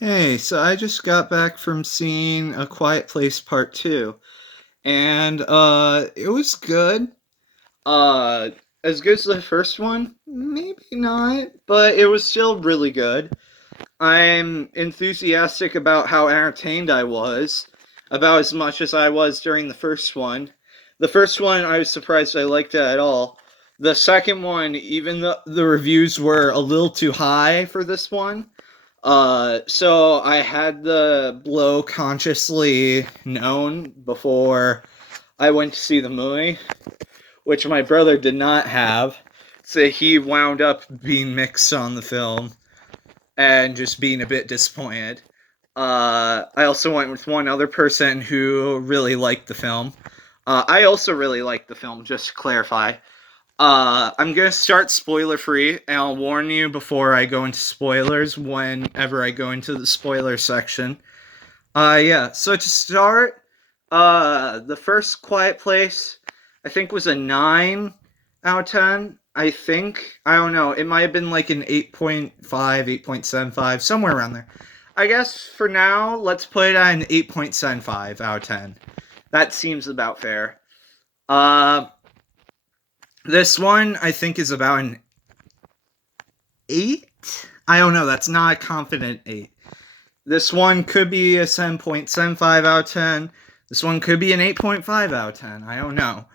Hey, so I just got back from seeing A Quiet Place Part 2, and it was good. Uh as good as the first one? Maybe not, but it was still really good. I'm enthusiastic about how entertained I was, about as much as I was during the first one. The first one, I was surprised I liked it at all. The second one, even though the reviews were a little too high for this one, so I had the blow consciously known before I went to see the movie, which my brother did not have. So he wound up being mixed on the film and just being a bit disappointed. I also went with one other person who really liked the film. I also really liked the film, just to clarify. I'm gonna start spoiler free, and I'll warn you before I go into spoilers whenever I go into the spoiler section. Yeah. So to start, the first Quiet Place, I think was a 9 out of 10. I don't know. It might have been like an 8.5, 8.75, somewhere around there. I guess for now, let's put it at an 8.75 out of 10. That seems about fair. Uh, this one I think is about an 8. I don't know. That's not a confident 8. This one could be a 7.75 out of 10. This one could be an 8.5 out of 10. I don't know.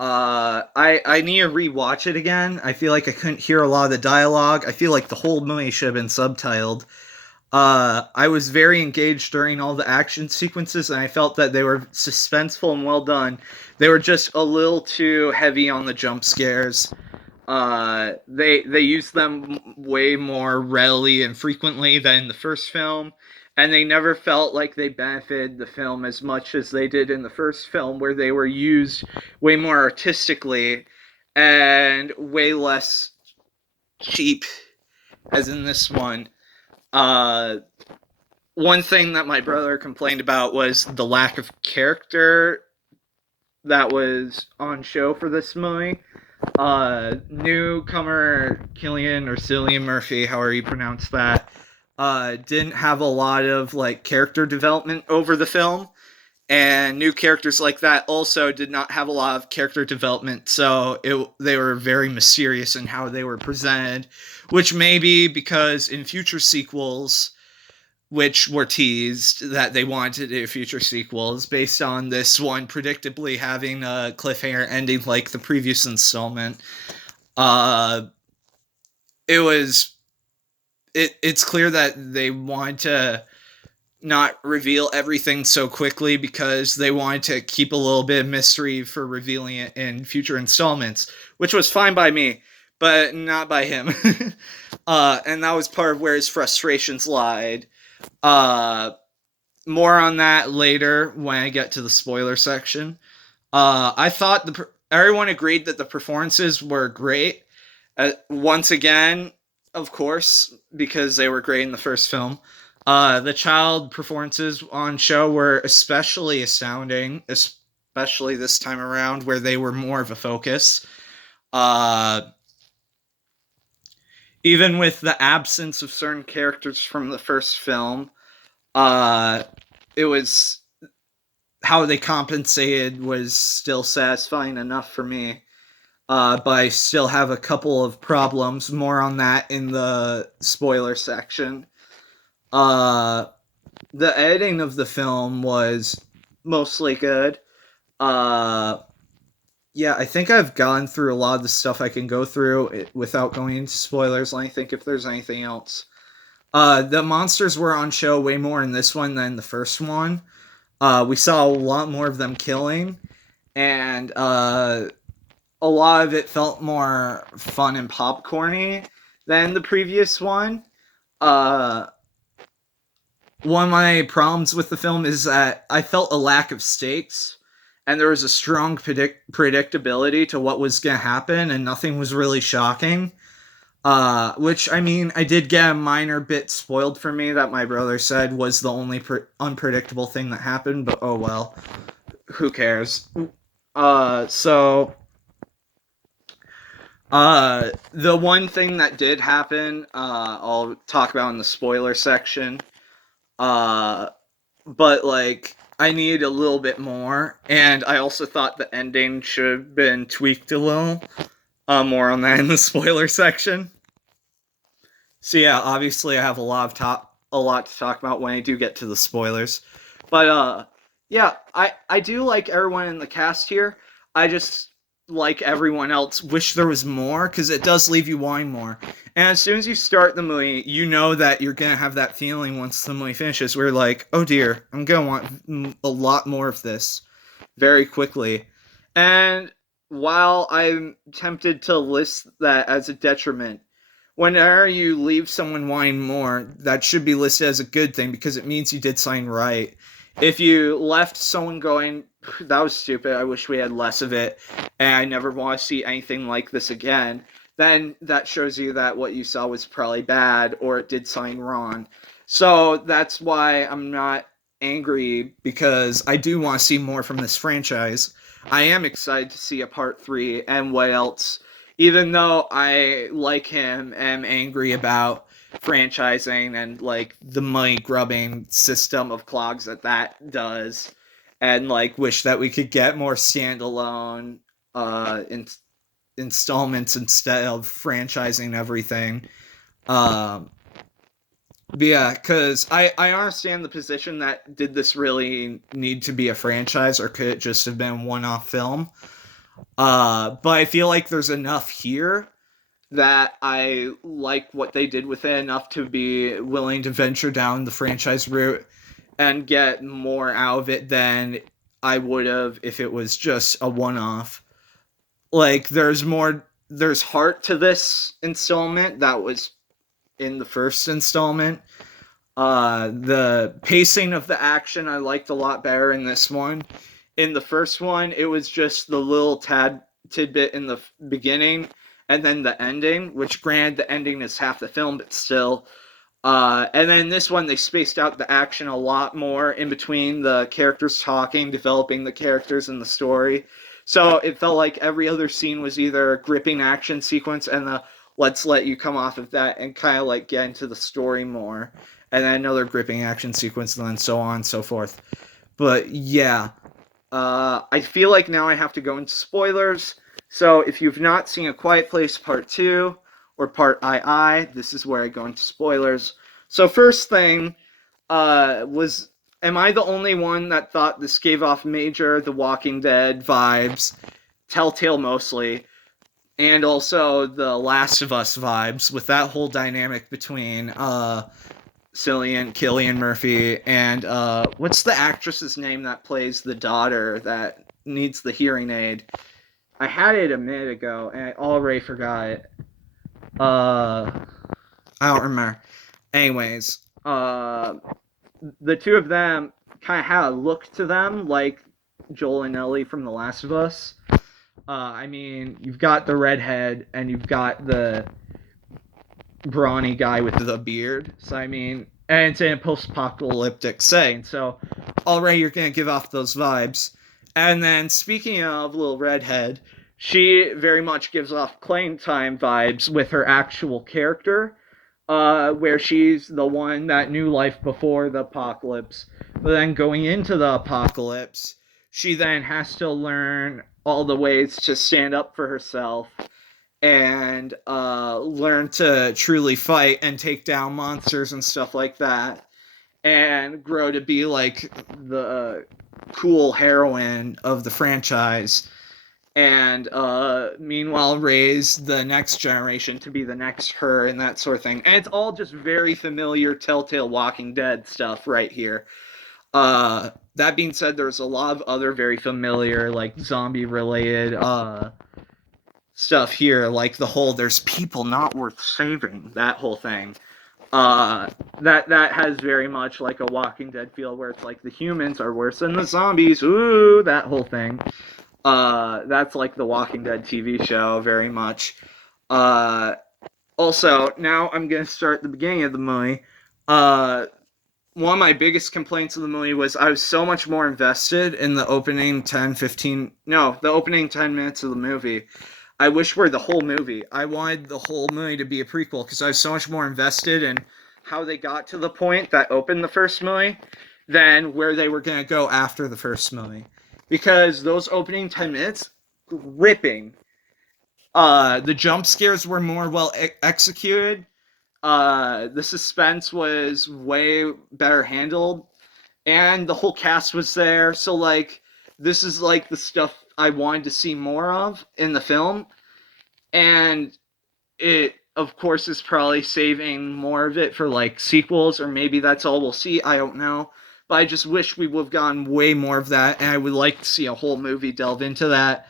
I need to rewatch it again. I feel like I couldn't hear a lot of the dialogue. I feel like the whole movie should have been subtitled. I was very engaged during all the action sequences, and I felt that they were suspenseful and well done. They were just a little too heavy on the jump scares. They used them way more readily and frequently than the first film, and they never felt like they benefited the film as much as they did in the first film, where they were used way more artistically and way less cheap, as in this one. Uh, One thing that my brother complained about was the lack of character that was on show for this movie. Newcomer Cillian or Cillian Murphy, however you pronounce that, didn't have a lot of like character development over the film, and new characters like that also did not have a lot of character development. So they were very mysterious in how they were presented, which may be because in future sequels, which were teased that they wanted to do future sequels based on this one predictably having a cliffhanger ending like the previous installment. Uh, it was it's clear that they wanted to not reveal everything so quickly because they wanted to keep a little bit of mystery for revealing it in future installments, which was fine by me, but not by him. And that was part of where his frustrations lied. Uh, More on that later when I get to the spoiler section. I thought everyone agreed that the performances were great. Once again, of course, because they were great in the first film. The child performances on show were especially astounding, especially this time around where they were more of a focus. Uh, Even with the absence of certain characters from the first film, uh, it was how they compensated was still satisfying enough for me. But I still have a couple of problems. More on that in the spoiler section. Uh, the editing of the film was mostly good. Uh, yeah, I think I've gone through a lot of the stuff I can go through without going into spoilers. Let me think if there's anything else. The monsters were on show way more in this one than the first one. We saw a lot more of them killing, and a lot of it felt more fun and popcorny than the previous one. Uh, One of my problems with the film is that I felt a lack of stakes, and there was a strong predictability to what was going to happen, and nothing was really shocking. Which, I mean, I did get a minor bit spoiled for me that my brother said was the only unpredictable thing that happened, but oh well. Who cares? So the one thing that did happen, I'll talk about in the spoiler section. Uh, but like I need a little bit more, and I also thought the ending should have been tweaked a little. More on that in the spoiler section. So yeah, obviously I have a lot to talk about when I do get to the spoilers. But yeah, I do like everyone in the cast here. I just like everyone else wish there was more because it does leave you wanting more. And as soon as you start the movie, you know that you're gonna have that feeling once the movie finishes where you're like, oh dear, I'm gonna want a lot more of this very quickly. And while I'm tempted to list that as a detriment, whenever you leave someone wanting more, that should be listed as a good thing because it means you did something right. If you left someone going, that was stupid, I wish we had less of it, and I never want to see anything like this again, then that shows you that what you saw was probably bad or it did something wrong. So that's why I'm not angry because I do want to see more from this franchise. I am excited to see a part 3 and what else, even though I like him, am angry about franchising and like the money grubbing system of clogs that does, and like wish that we could get more standalone installments instead of franchising everything. Um, yeah, because I understand the position that did this really need to be a franchise or could it just have been a one-off film? But I feel like there's enough here that I like what they did with it enough to be willing to venture down the franchise route and get more out of it than I would have if it was just a one-off. Like there's heart to this installment that was in the first installment. The pacing of the action I liked a lot better in this one. In the first one, it was just the little tidbit in the beginning and then the ending, which granted the ending is half the film, but still. And then this one, they spaced out the action a lot more in between the characters talking, developing the characters and the story. So it felt like every other scene was either a gripping action sequence and the let's let you come off of that and kind of like get into the story more. And then another gripping action sequence, and then so on and so forth. But yeah, I feel like now I have to go into spoilers. So if you've not seen A Quiet Place Part 2 or Part II, this is where I go into spoilers. So first thing was, am I the only one that thought this gave off major The Walking Dead vibes? Telltale mostly. And also the Last of Us vibes with that whole dynamic between Cillian Murphy, and what's the actress's name that plays the daughter that needs the hearing aid? I had it a minute ago, and I already forgot it. I don't remember. Anyways, the two of them kind of had a look to them like Joel and Ellie from The Last of Us. I mean, you've got the redhead, and you've got the brawny guy with the beard. So I mean, and it's in a post-apocalyptic setting, so already you're gonna give off those vibes. And then speaking of little redhead, she very much gives off Clayton Time vibes with her actual character, where she's the one that knew life before the apocalypse, but then going into the apocalypse, she then has to learn all the ways to stand up for herself and learn to truly fight and take down monsters and stuff like that, and grow to be like the cool heroine of the franchise, and meanwhile raise the next generation to be the next her and that sort of thing. And it's all just very familiar Telltale Walking Dead stuff right here. That being said, there's a lot of other very familiar, like zombie related stuff here, like the whole "there's people not worth saving" that whole thing. That has very much like a Walking Dead feel, where it's like the humans are worse than the zombies. Ooh, that whole thing. That's like the Walking Dead TV show very much. Also, now I'm gonna start the beginning of the movie. One of my biggest complaints of the movie was I was so much more invested in the opening 10 minutes of the movie. I wish were the whole movie. I wanted the whole movie to be a prequel because I was so much more invested in how they got to the point that opened the first movie than where they were going to go after the first movie. Because those opening 10 minutes, gripping. The jump scares were more well executed. The suspense was way better handled. And the whole cast was there. So, like, this is, like, the stuff I wanted to see more of in the film. And it, of course, is probably saving more of it for, like, sequels, or maybe that's all we'll see. I don't know. But I just wish we would have gotten way more of that, and I would like to see a whole movie delve into that.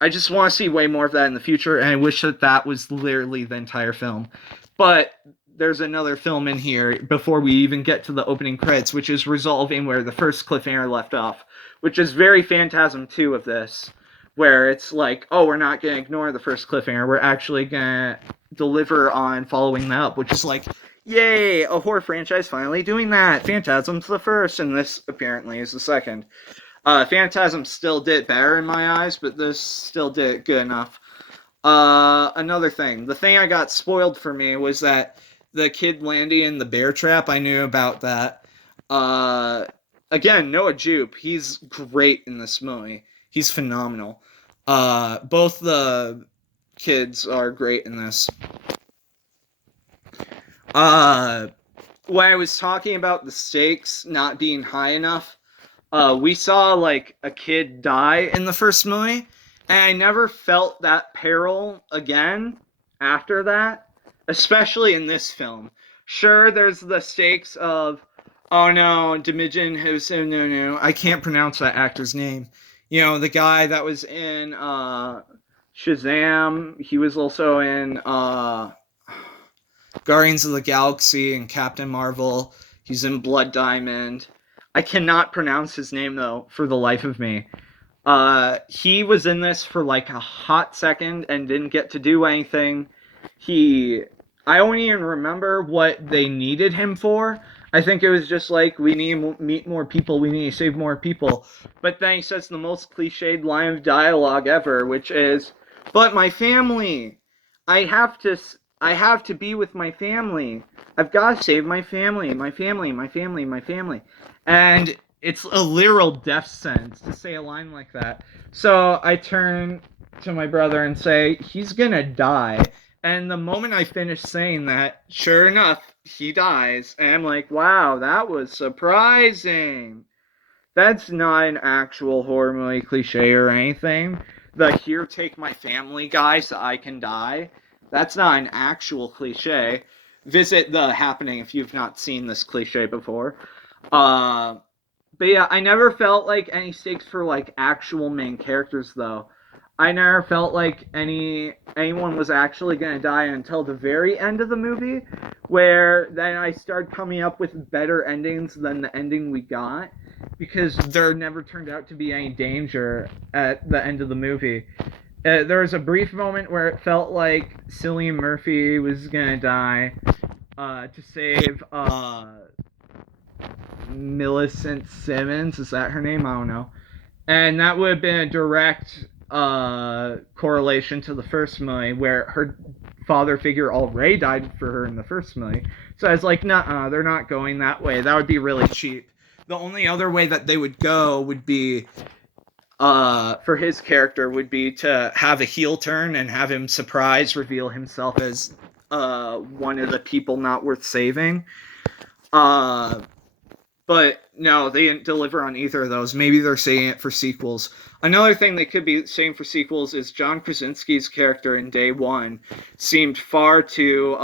I just want to see way more of that in the future, and I wish that that was literally the entire film. But there's another film in here before we even get to the opening credits, which is resolving where the first cliffhanger left off, which is very Phantasm 2 of this, where it's like, oh, we're not going to ignore the first cliffhanger, we're actually going to deliver on following that up, which is like, yay, a horror franchise finally doing that. Phantasm's the first, and this apparently is the second. Phantasm still did better in my eyes, but this still did good enough. Another thing. The thing I got spoiled for me was that the kid landing in the bear trap, I knew about that. Again, Noah Jupe, he's great in this movie. He's phenomenal. Both the kids are great in this. When I was talking about the stakes not being high enough, we saw, like, a kid die in the first movie, and I never felt that peril again after that, especially in this film. Sure, there's the stakes of, oh no, Djimon Housou, no, I can't pronounce that actor's name. You know, the guy that was in Shazam, he was also in Guardians of the Galaxy and Captain Marvel. He's in Blood Diamond. I cannot pronounce his name, though, for the life of me. He was in this for, like, a hot second and didn't get to do anything. I don't even remember what they needed him for. I think it was just like, we need to meet more people, we need to save more people. But then he says the most cliched line of dialogue ever, which is, but my family! I have to be with my family. I've got to save my family, my family, my family, my family. And it's a literal death sentence to say a line like that. So I turn to my brother and say, he's gonna die. And the moment I finish saying that, sure enough, he dies. And I'm like, wow, that was surprising. That's not an actual horror movie cliche or anything. The here, take my family guy so I can die. That's not an actual cliche. Visit The Happening if you've not seen this cliche before. But yeah, I never felt like any stakes for, like, actual main characters, though. I never felt like anyone was actually going to die until the very end of the movie, where then I started coming up with better endings than the ending we got, because there never turned out to be any danger at the end of the movie. There was a brief moment where it felt like Cillian Murphy was going to die to save Millicent Simmons. Is that her name? I don't know. And that would have been a direct correlation to the first movie, where her father figure already died for her in the first movie. So I was like, nuh-uh, they're not going that way. That would be really cheap. The only other way that they would go would be, for his character, would be to have a heel turn and have him reveal himself as one of the people not worth saving. But no, they didn't deliver on either of those. Maybe they're saying it for sequels. Another thing they could be saying for sequels is John Krasinski's character in Day One seemed far too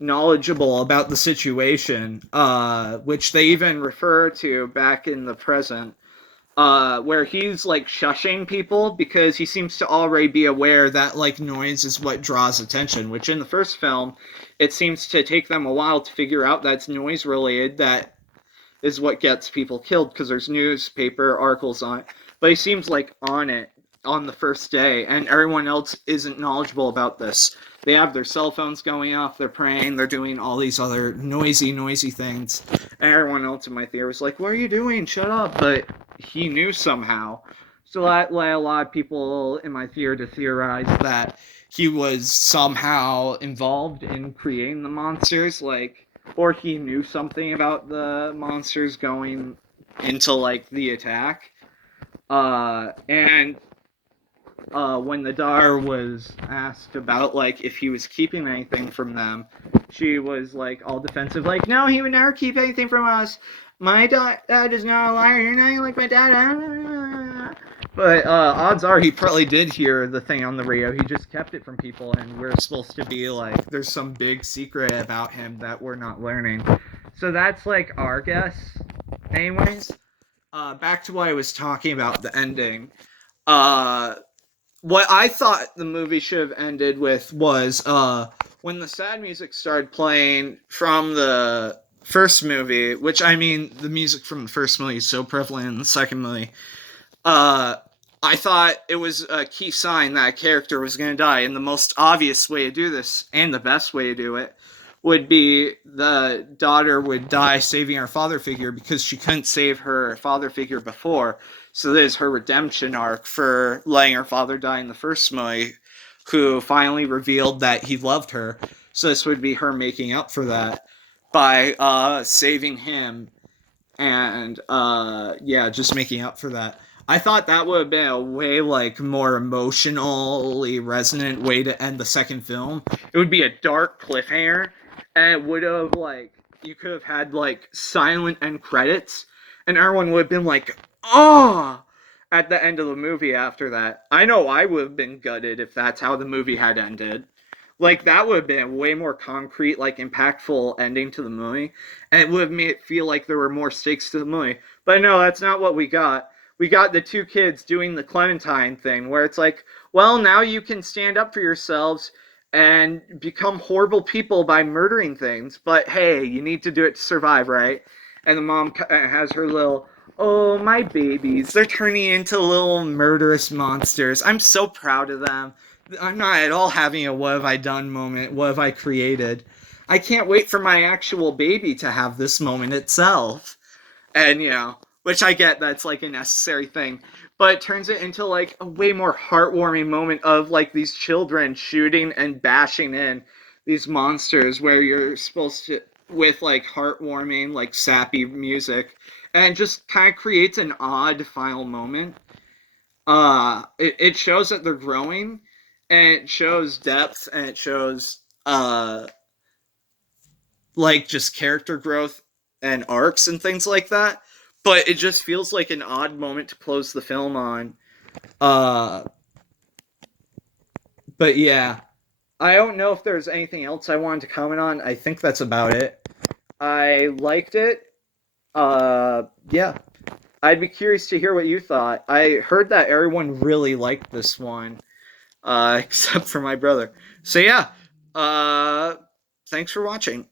knowledgeable about the situation, which they even refer to back in the present, where he's, like, shushing people because he seems to already be aware that, like, noise is what draws attention, which in the first film, it seems to take them a while to figure out that's noise related, that is what gets people killed, because there's newspaper articles on it. But he seems like on it on the first day, and everyone else isn't knowledgeable about this. They have their cell phones going off, they're praying, they're doing all these other noisy things. And everyone else in my theater was like, what are you doing? Shut up. But he knew somehow. So that led a lot of people in my theory to theorize that he was somehow involved in creating the monsters, like, or he knew something about the monsters going into like the attack. And when the daughter was asked about like if he was keeping anything from them, she was like all defensive, like, "No, he would never keep anything from us. My dad is not a liar. You're not like my dad." But odds are he probably did hear the thing on the radio. He just kept it from people, and we're supposed to be like, there's some big secret about him that we're not learning. So that's like our guess. Anyways, back to what I was talking about, the ending. Uh, what I thought the movie should have ended with was when the sad music started playing from the first movie, which, I mean, the music from the first movie is so prevalent in the second movie. Uh, I thought it was a key sign that a character was going to die, and the most obvious way to do this, and the best way to do it, would be the daughter would die saving her father figure because she couldn't save her father figure before. So this is her redemption arc for letting her father die in the first movie, who finally revealed that he loved her. So this would be her making up for that by saving him, and yeah, just making up for that. I thought that would have been a way like more emotionally resonant way to end the second film. It would be a dark cliffhanger, and it would have like you could have had like silent end credits, and everyone would have been like, "Oh!" at the end of the movie after that. I know I would have been gutted if that's how the movie had ended. Like that would have been a way more concrete, like impactful ending to the movie, and it would have made it feel like there were more stakes to the movie. But no, that's not what we got. We got the two kids doing the Clementine thing, where it's like, well, now you can stand up for yourselves and become horrible people by murdering things. But hey, you need to do it to survive, right? And the mom has her little, "Oh, my babies, they're turning into little murderous monsters. I'm so proud of them. I'm not at all having a what have I done moment. What have I created? I can't wait for my actual baby to have this moment itself." And, which I get that's like a necessary thing. But it turns it into like a way more heartwarming moment of like these children shooting and bashing in these monsters where you're supposed to, with like heartwarming, like sappy music, and just kind of creates an odd final moment. It shows that they're growing, and it shows depth, and it shows like just character growth and arcs and things like that. But it just feels like an odd moment to close the film on. Uh, but yeah, I don't know if there's anything else I wanted to comment on. I think that's about it. I liked it. Yeah, I'd be curious to hear what you thought. I heard that everyone really liked this one, except for my brother. So yeah, uh, thanks for watching.